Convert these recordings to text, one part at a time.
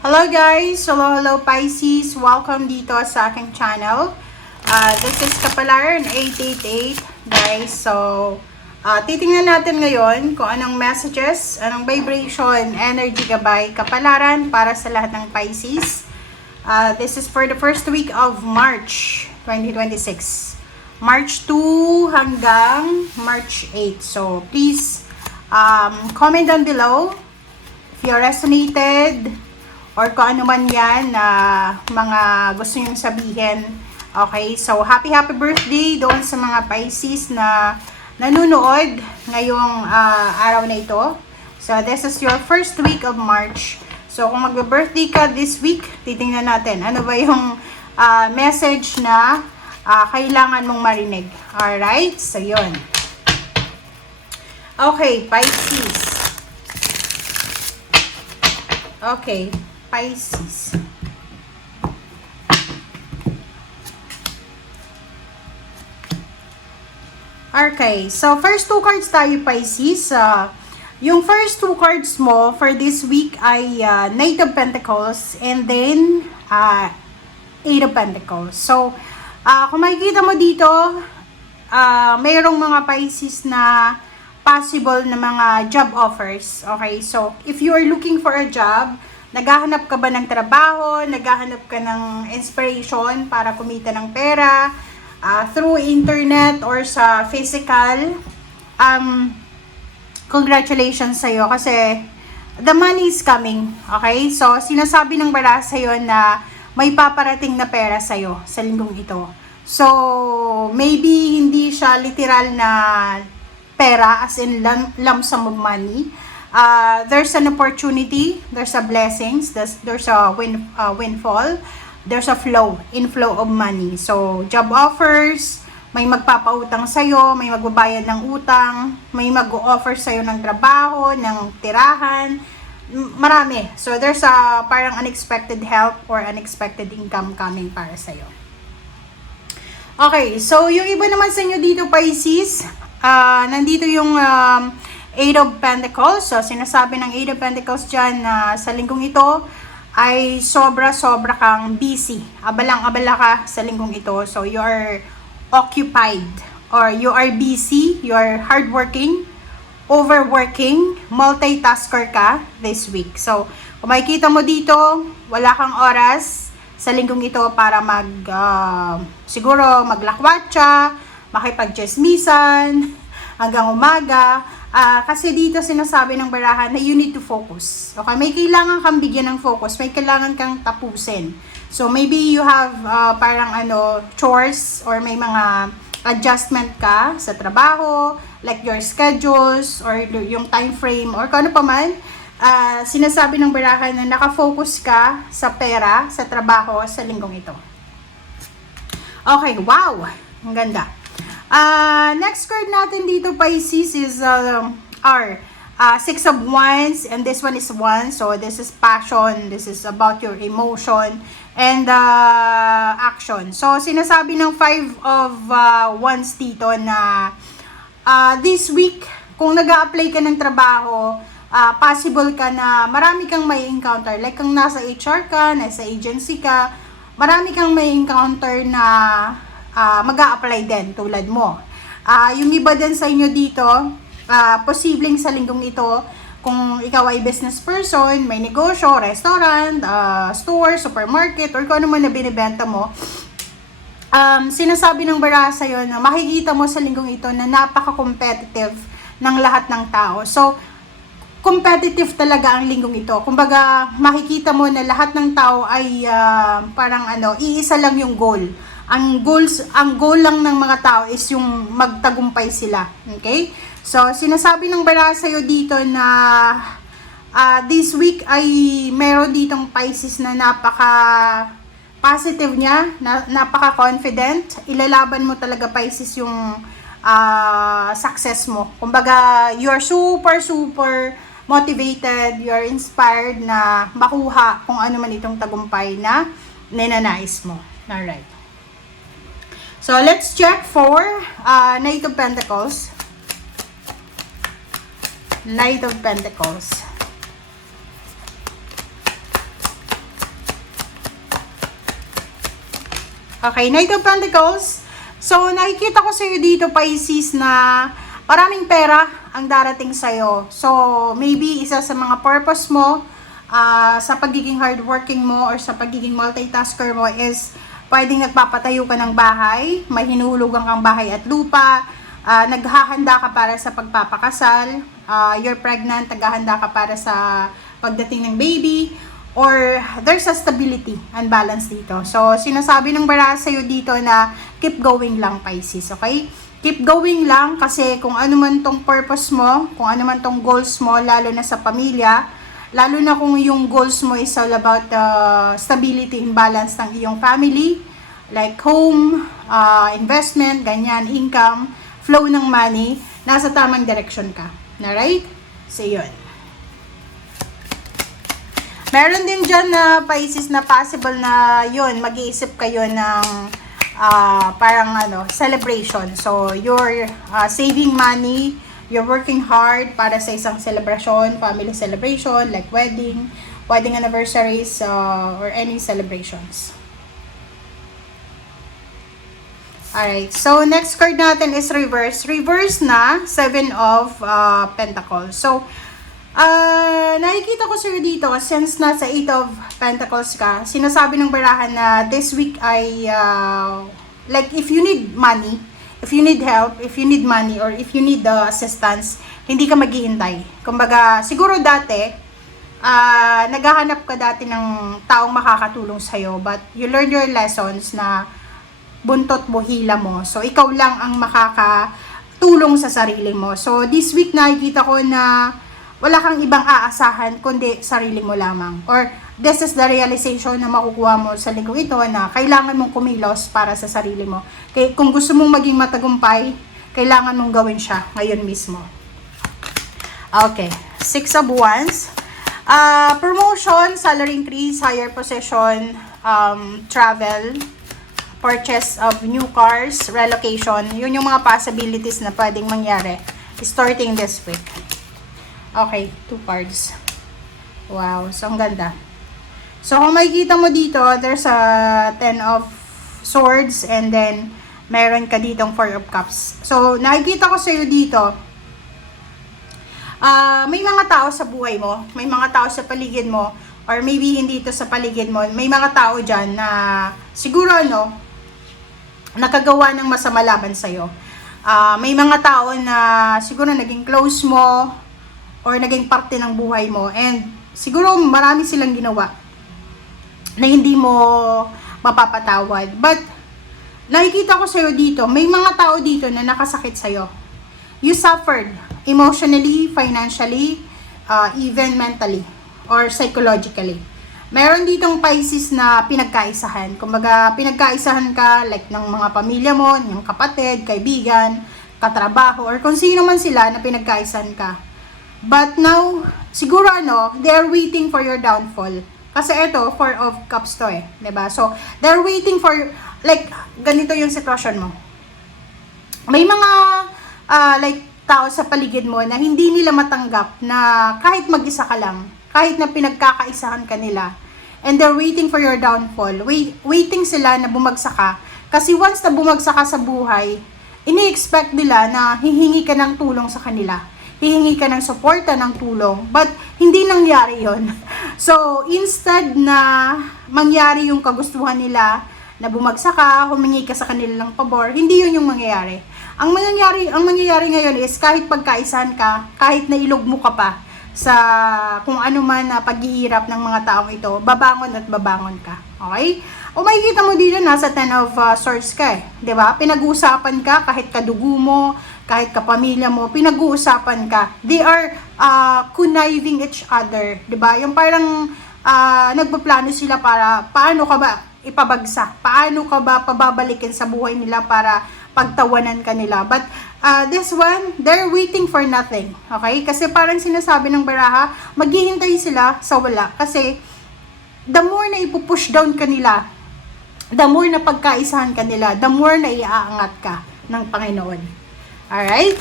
Hello guys! Hello Pisces! Welcome dito sa aking channel. This is Kapalaran 888 guys. So, titingnan natin ngayon kung anong messages, anong vibration, energy gabay, Kapalaran para sa lahat ng Pisces. This is for the first week of March 2026. March 2 hanggang March 8. So, please comment down below if you resonated or kung ano man yan na mga gusto nyong sabihin. Okay, so happy birthday doon sa mga Pisces na nanonood ngayong araw na ito. So this is your first week of March. So kung magbe-birthday ka this week, titingnan natin ano ba yung message na kailangan mong marinig. Alright, so yun. Okay, Pisces. Okay, Pisces. Okay, so first two cards tayo, Pisces. Yung first two cards mo for this week ay Knight of Pentacles and then Eight of Pentacles. So, kung makikita mo dito, mayroong mga Pisces na possible na mga job offers. Okay, so if you are looking for a job, naghahanap ka ba ng trabaho, naghahanap ka ng inspiration para kumita ng pera, through internet or sa physical, congratulations sa'yo kasi the money is coming. Okay, so sinasabi ng bara sa'yo na may paparating na pera sa'yo sa linggong ito. So, maybe hindi siya literal na pera as in lump sum of money. There's an opportunity, there's a blessings, there's a windfall, there's a inflow of money. So, job offers, may magpapautang sa'yo, may magbabayad ng utang, may mag-offer sa'yo ng trabaho, ng tirahan, marami. So, there's a parang unexpected help or unexpected income coming para sa'yo. Okay, so yung iba naman sa inyo dito, Pisces, nandito yung Eight of Pentacles. So, sinasabi ng Eight of Pentacles dyan na sa linggong ito ay sobra kang busy. Abalang-abala ka sa linggong ito. So, you are occupied or you are busy, you are hardworking, overworking, multitasker ka this week. So, kung makikita mo dito, wala kang oras sa linggong ito para siguro maglakwatsa, makipag-chismisan, hanggang umaga. Kasi dito sinasabi ng barahan na you need to focus. Okay, may kailangan kang bigyan ng focus, may kailangan kang tapusin. So maybe you have parang chores or may mga adjustment ka sa trabaho, like your schedules or yung time frame or kung ano pa man. Sinasabi ng barahan na nakafocus ka sa pera, sa trabaho, sa linggong ito. Okay, wow! Ang ganda. Next card natin dito, Pisces, is our Six of Wands, and this one is one. So, this is passion, this is about your emotion, and action. So, sinasabi ng Five of Wands dito na this week, kung nag-a-apply ka ng trabaho, possible ka na marami kang may encounter. Like, kung nasa HR ka, nasa agency ka, marami kang may encounter na mag-a-apply din tulad mo. Yung iba din sa inyo dito, posibleng sa linggong ito, kung ikaw ay business person, may negosyo, restaurant, store, supermarket, or kung ano man na binibenta mo, sinasabi ng bara sa'yo na makikita mo sa linggong ito na napaka-competitive ng lahat ng tao. So, competitive talaga ang linggong ito. Kumbaga, makikita mo na lahat ng tao ay parang iisa lang yung goal. Ang goal lang ng mga tao is yung magtagumpay sila. Okay? So, sinasabi ng bara sa'yo dito na this week ay meron ditong Pisces na napaka-positive niya, napaka-confident. Ilalaban mo talaga, Pisces, yung success mo. Kumbaga, you're super motivated, you're inspired na makuha kung ano man itong tagumpay na ninanais mo. Alright. So, let's check for Knight of Pentacles. Knight of Pentacles. Okay, Knight of Pentacles. So, nakikita ko sa'yo dito, Pisces, na maraming pera ang darating sa'yo. So, maybe isa sa mga purpose mo sa pagiging hardworking mo or sa pagiging multitasker mo is pwedeng nagpapatayo ka ng bahay, may hinuhulugan kang bahay at lupa, naghahanda ka para sa pagpapakasal, you're pregnant, naghahanda ka para sa pagdating ng baby, or there's a stability and balance dito. So, sinasabi ng baraha sa'yo dito na keep going lang, Pisces, okay? Keep going lang kasi kung ano man tong purpose mo, kung ano man tong goals mo, lalo na sa pamilya, lalo na kung yung goals mo is all about stability and balance ng iyong family, like home, investment, ganyan, income, flow ng money, nasa tamang direction ka. Alright? So, yun. Meron din dyan na Pisces na possible na yun, mag-iisip kayo ng parang celebration. So, you're saving money, you're working hard para sa isang celebration, family celebration, like wedding anniversaries, or any celebrations. Alright, so next card natin is reverse. Reverse na, 7 of Pentacles. So, nakikita ko sa'yo dito, since nasa 8 of Pentacles ka, sinasabi ng barahan na this week ay, like if you need money, if you need help, if you need money, or if you need assistance, hindi ka maghihintay. Kumbaga, siguro dati, naghahanap ka dati ng taong makakatulong sa'yo, but you learned your lessons na buntot mo, hila mo. So, ikaw lang ang makakatulong sa sarili mo. So, this week nakikita ko na wala kang ibang aasahan kundi sarili mo lamang. Or this is the realization na makukuha mo sa linggong ito na kailangan mong kumilos para sa sarili mo. Kaya kung gusto mong maging matagumpay, kailangan mong gawin siya ngayon mismo. Okay. 6 of Wands. Promotion, salary increase, higher position, travel, purchase of new cars, relocation. Yun yung mga possibilities na pwedeng mangyari starting this week. Okay, 2 cards. Wow, so ang ganda. So, kung makikita mo dito, there's a 10 of Swords and then meron ka ditong 4 of Cups. So, nakikita ko sa'yo dito, may mga tao sa buhay mo, may mga tao sa paligid mo, or maybe hindi ito sa paligid mo, may mga tao dyan na siguro nakagawa ng masama laban sa'yo. May mga tao na siguro naging close mo, or naging parte ng buhay mo, and siguro marami silang ginawa na hindi mo mapapatawad. But nakikita ko sa'yo dito, may mga tao dito na nakasakit sa'yo. You suffered emotionally, financially, even mentally, or psychologically. Meron ditong Pisces na pinagkaisahan. Kumbaga, pinagkaisahan ka like ng mga pamilya mo, ng kapatid, kaibigan, katrabaho, or kung sino man sila na pinagkaisahan ka. But now, siguro they are waiting for your downfall. Kasi ito, 4 of Cups to diba? So, they're waiting for, like, ganito yung sitwasyon mo. May mga, like, tao sa paligid mo na hindi nila matanggap na kahit mag-isa ka lang, kahit na pinagkakaisahan ka nila, and they're waiting for your downfall. Waiting sila na bumagsak ka. Kasi once na bumagsak ka sa buhay, ini-expect nila na hihingi ka ng tulong sa kanila. Hihingi ka ng suporta, ng tulong. But, hindi nangyari yon. So, instead na mangyari yung kagustuhan nila, na bumagsak ka, humingi ka sa kanila ng pabor, hindi yun yung mangyayari. Ang mangyayari ngayon is kahit pagkaisahan ka, kahit na ilog mo ka pa sa kung ano man na paghihirap ng mga taong ito, babangon at babangon ka. Okay? O makikita mo dito, nasa 10 of Swords ka diba? Pinag-uusapan ka kahit kadugo mo, kahit kapamilya mo, pinag-uusapan ka. They are conniving each other, 'di ba? Yung parang nagpaplano sila para paano ka ba ipabagsak? Paano ka ba pababalikin sa buhay nila para pagtawanan ka nila? But this one, they're waiting for nothing. Okay? Kasi parang sinasabi ng baraha, maghihintay sila sa wala. Kasi the more na ipupush down ka nila, the more na pagkaisahan ka nila, the more na iaangat ka ng Panginoon. Alright?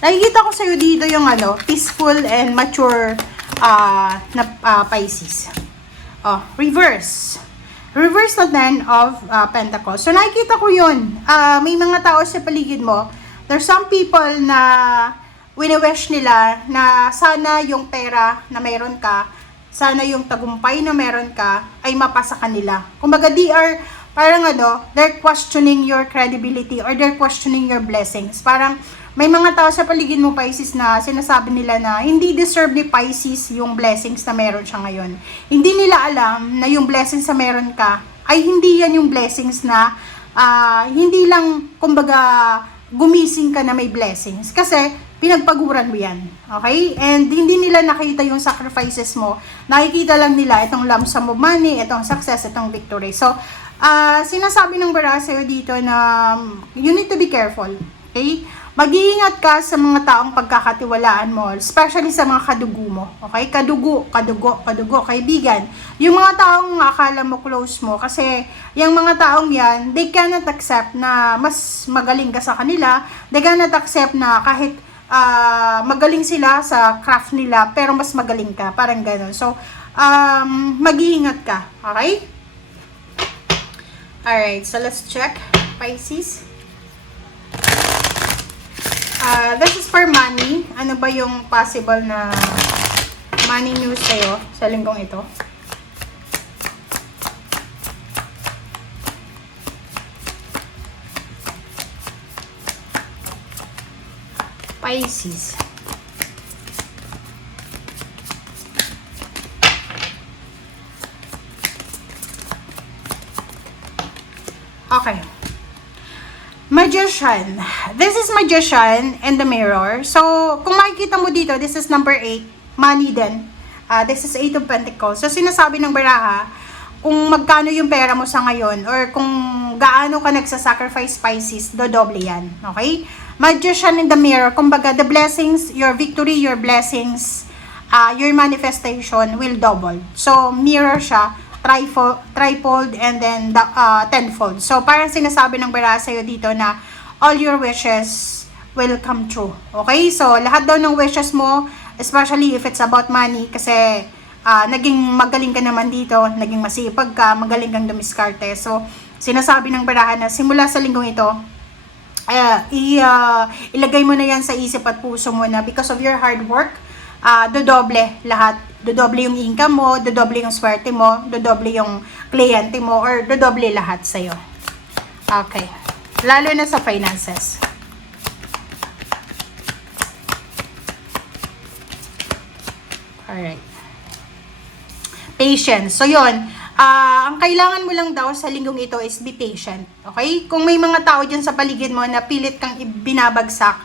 Nakikita ko sa'yo dito yung peaceful and mature na Pisces. Oh, reverse. Reverse na Ten of Pentacles. So, nakikita ko yun. May mga tao sa paligid mo. There's some people na wini-wish nila na sana yung pera na meron ka, sana yung tagumpay na meron ka, ay mapasa kanila. Kumbaga, parang they're questioning your credibility or they're questioning your blessings. Parang, may mga tao sa paligid mo, Pisces, na sinasabi nila na hindi deserve ni Pisces yung blessings na meron siya ngayon. Hindi nila alam na yung blessings na meron ka ay hindi yan yung blessings na hindi lang, kumbaga, gumising ka na may blessings. Kasi, pinagpaguran mo yan. Okay? And hindi nila nakita yung sacrifices mo. Nakikita lang nila itong lump sum of money, itong success, itong victory. So, sinasabi ng bara sa'yo dito na you need to be careful. Okay? Mag-iingat ka sa mga taong pagkakatiwalaan mo, especially sa mga kadugo mo. Okay? Kadugo, kaibigan. Yung mga taong akala mo close mo, kasi yung mga taong yan, they cannot accept na mas magaling ka sa kanila. They cannot accept na kahit magaling sila sa craft nila, pero mas magaling ka. Parang gano'n. So, mag-iingat ka. Okay? Alright, so let's check. Pisces. This is for money. Ano ba yung possible na money news sa'yo sa linggong ito? Pisces. Okay. Magician. This is Magician and the Mirror. So, kung makikita mo dito, this is number 8. Money din. This is 8 of Pentacles. So, sinasabi ng baraha, kung magkano yung pera mo sa ngayon or kung gaano ka nagsasacrifice, Pisces, dodoble yan. Okay? Magician in the Mirror. Kumbaga, the blessings, your victory, your blessings, your manifestation will double. So, mirror siya. Trifold and then tenfold. So, parang sinasabi ng bara sa'yo dito na all your wishes will come true. Okay? So, lahat daw ng wishes mo, especially if it's about money, kasi naging magaling ka naman dito, naging masipag ka, magaling kang dumiskarte. So, sinasabi ng barahan na simula sa linggong ito, ilagay mo na yan sa isip at puso mo na because of your hard work, dodoble lahat. Dodoble yung income mo, dodoble yung swerte mo, dodoble yung kliyente mo, or dodoble lahat sa'yo. Okay. Lalo na sa finances. Alright. Patience. So, yun. Ang kailangan mo lang daw sa linggong ito is be patient. Okay? Kung may mga tao dyan sa paligid mo na pilit kang binabagsak,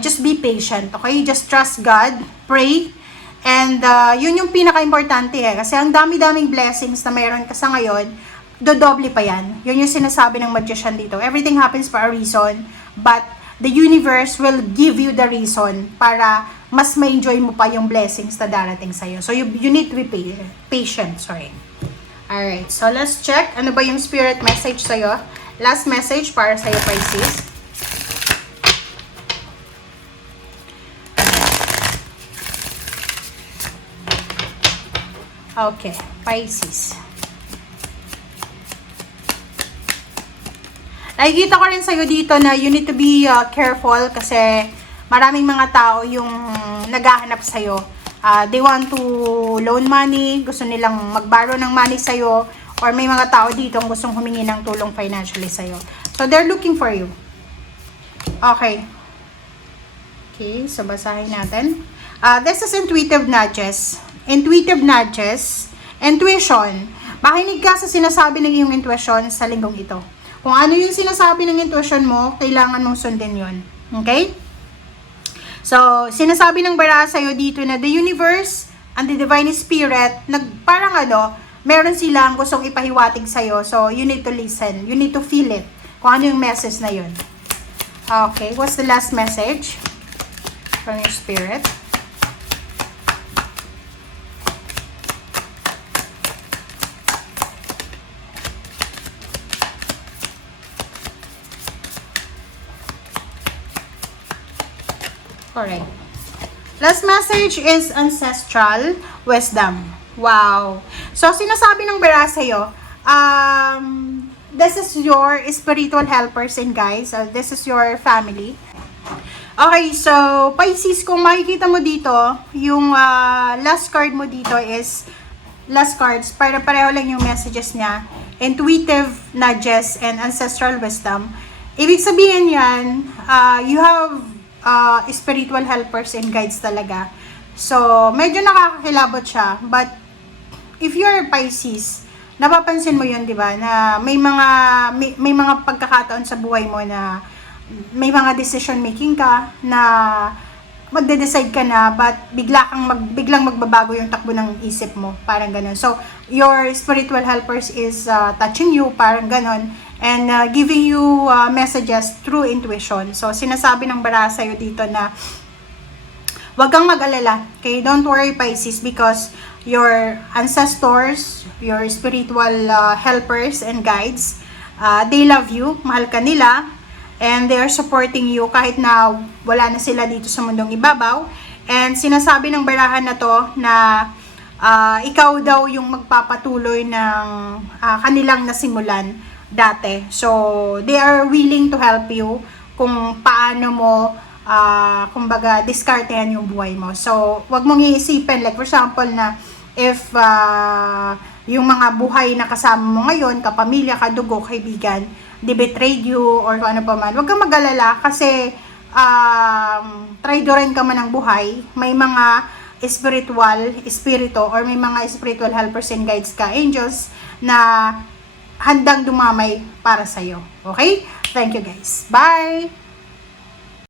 just be patient. Okay? Just trust God. Pray. And yun yung pinaka-importante kasi ang dami-daming blessings na mayroon ka sa ngayon, dodoble pa yan. Yun yung sinasabi ng Magician dito. Everything happens for a reason, but the universe will give you the reason para mas ma-enjoy mo pa yung blessings na darating sa'yo. So, you need to be patient. Sorry. Alright, so let's check. Ano ba yung spirit message sa'yo? Last message para sa'yo, Pisces. Okay, Pisces. Nakikita ko rin sa'yo dito na you need to be careful kasi maraming mga tao yung naghahanap sa'yo. They want to loan money, gusto nilang mag-borrow ng money sa'yo, or may mga tao dito ang gustong humingi ng tulong financially sa'yo. So, they're looking for you. Okay. Okay, so basahin natin. This is intuitive nudges. Intuitive nudges, intuition. Makinig ka sa sinasabi ng iyong intuition sa linggong ito. Kung ano yung sinasabi ng intuition mo, kailangan mong sundin yun. Okay? So, sinasabi ng bara sa'yo dito na the universe and the divine spirit, parang meron silang gustong ipahiwatig sa'yo. So, you need to listen. You need to feel it. Kung ano yung message na yun. Okay, what's the last message from your spirit? Correct. Last message is ancestral wisdom. Wow. So, sinasabi ng bara sa'yo, this is your spiritual helpers and guides. This is your family. Okay, so, Pisces, kung makikita mo dito, yung last card mo dito is, last cards, para pareho lang yung messages niya. Intuitive nudges and ancestral wisdom. Ibig sabihin yan, you have spiritual helpers and guides talaga. So, medyo nakakakilabot siya. But, if you're Pisces, napapansin mo yun, di ba? Na may mga pagkakataon sa buhay mo na may mga decision making ka na magde-decide ka na but biglang magbabago yung takbo ng isip mo, parang ganun. So your spiritual helpers is touching you, parang ganun, and giving you messages through intuition. So sinasabi ng bara sa'yo dito na wag kang mag-alala, okay? Don't worry, Pisces, because your ancestors, your spiritual helpers and guides, they love you, mahal ka nila, and they are supporting you kahit na wala na sila dito sa mundong ibabaw. And sinasabi ng barahan na to na ikaw daw yung magpapatuloy ng kanilang nasimulan dati. So, they are willing to help you kung paano mo kumbaga diskartehan yung buhay mo. So, wag mong iisipin, like for example na if yung mga buhay na kasama mo ngayon, kapamilya, kadugo, kaibigan, they betrayed you or ano pa man, wag kang mag-alala kasi traidorin ka man ng buhay, may mga espiritu or may mga spiritual helpers and guides ka, angels, na handang dumamay para sa'yo. Okay? Thank you guys. Bye!